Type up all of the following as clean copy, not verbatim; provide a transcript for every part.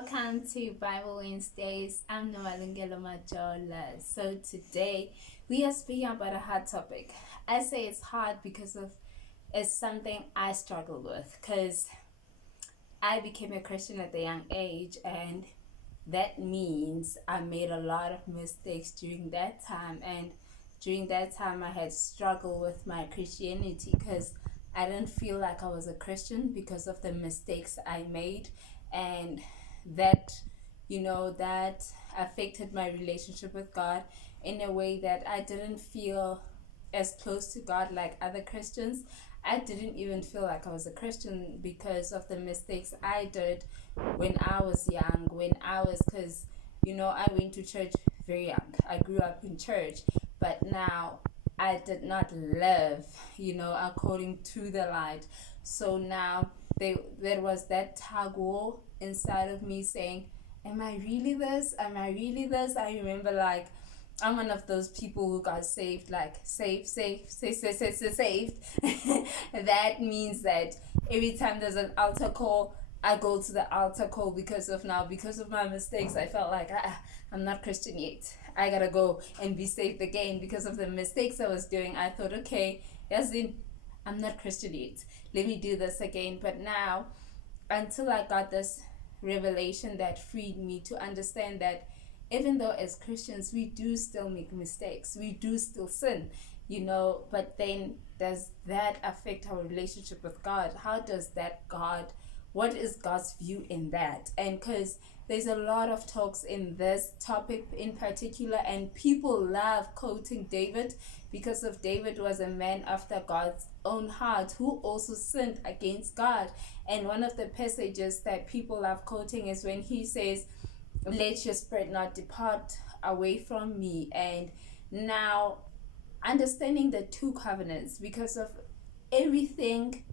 Welcome to Bible Wednesdays. I'm Noalungelo Majola. So today we are speaking about a hard topic. I say it's hard because it's something I struggle with, because I became a Christian at a young age, and that means I made a lot of mistakes during that time. And during that time, I had struggled with my Christianity because I didn't feel like I was a Christian because of the mistakes I made. And that, that affected my relationship with God in a way that I didn't feel as close to God like other Christians. I didn't even feel like I was a Christian because of the mistakes I did when I was young, because, I went to church very young. I grew up in church, but now I did not live, according to the light. So now there was that tug war inside of me saying, am I really this? Am I really this? I remember, I'm one of those people who got saved, saved. That means that every time there's an altar call, I go to the altar call because of my mistakes. I felt like I'm not Christian yet. I gotta go and be saved again because of the mistakes I was doing. I thought, okay, I'm not Christian yet. Let me do this again. But now, until I got this revelation that freed me to understand that even though as Christians we do still make mistakes, we do still sin, but then does that affect our relationship with God? What is God's view in that? And because there's a lot of talks in this topic in particular, and people love quoting David because David was a man after God's own heart who also sinned against God. And one of the passages that people love quoting is when he says, let your spirit not depart away from me. And now, understanding the two covenants, because of everything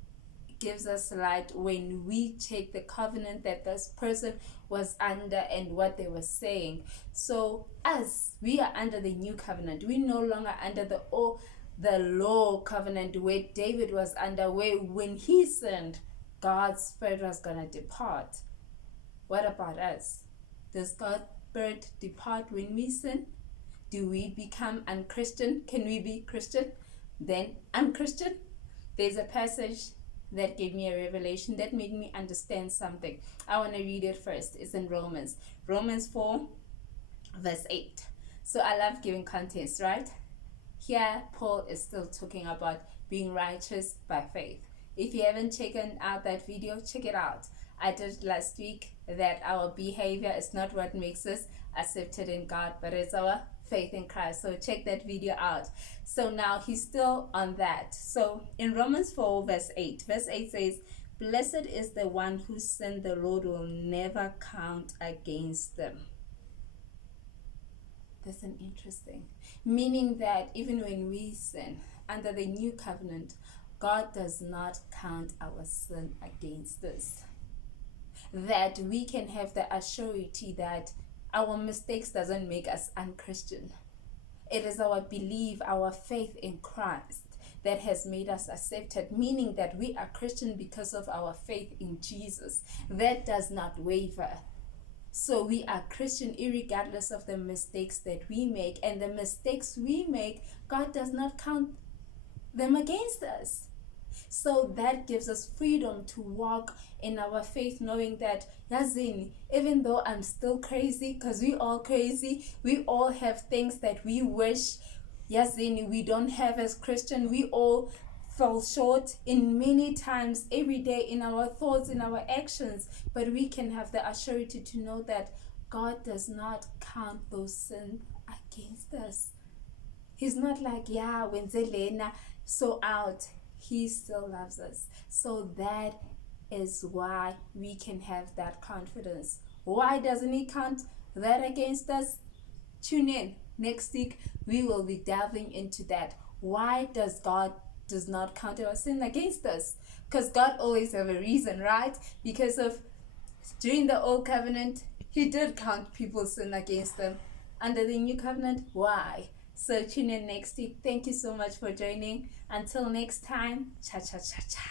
gives us light when we take the covenant that this person was under and what they were saying. So as we are under the new covenant, we no longer under the law covenant where David was under, where when he sinned, God's spirit was gonna depart. What about us? Does God's spirit depart when we sin? Do we become unchristian? Can we be Christian, then unchristian? There's a passage that gave me a revelation that made me understand something. I want to read it first. It's in Romans 4 verse 8. So I love giving context, right? Here Paul is still talking about being righteous by faith. If you haven't checked out that video, check it out. I did last week that our behavior is not what makes us accepted in God, but it's our faith in Christ. So check that video out. So now he's still on that. So in Romans 4 verse 8 says, blessed is the one whose sin the Lord will never count against them. That's an interesting, meaning that even when we sin under the new covenant, God does not count our sin against us. That we can have the assurity that our mistakes doesn't make us unchristian. It is our belief, our faith in Christ that has made us accepted, meaning that we are Christian because of our faith in Jesus. That does not waver. So we are Christian irregardless of the mistakes that we make, and the mistakes we make, God does not count them against us. So that gives us freedom to walk in our faith, knowing that, even though I'm still crazy, because we all crazy, we all have things that we wish, we don't have as Christian. We all fall short in many times every day in our thoughts, in our actions, but we can have the assurity to know that God does not count those sins against us. He's not like, when Zelena so out. He still loves us. So that is why we can have that confidence. Why doesn't he count that against us? Tune in. Next week, we will be delving into that. Why does God does not count our sin against us? Because God always have a reason, right? Because of during the old covenant, he did count people's sin against them. Under the new covenant, why? So tune in next week. Thank you so much for joining. Until next time, cha cha cha cha.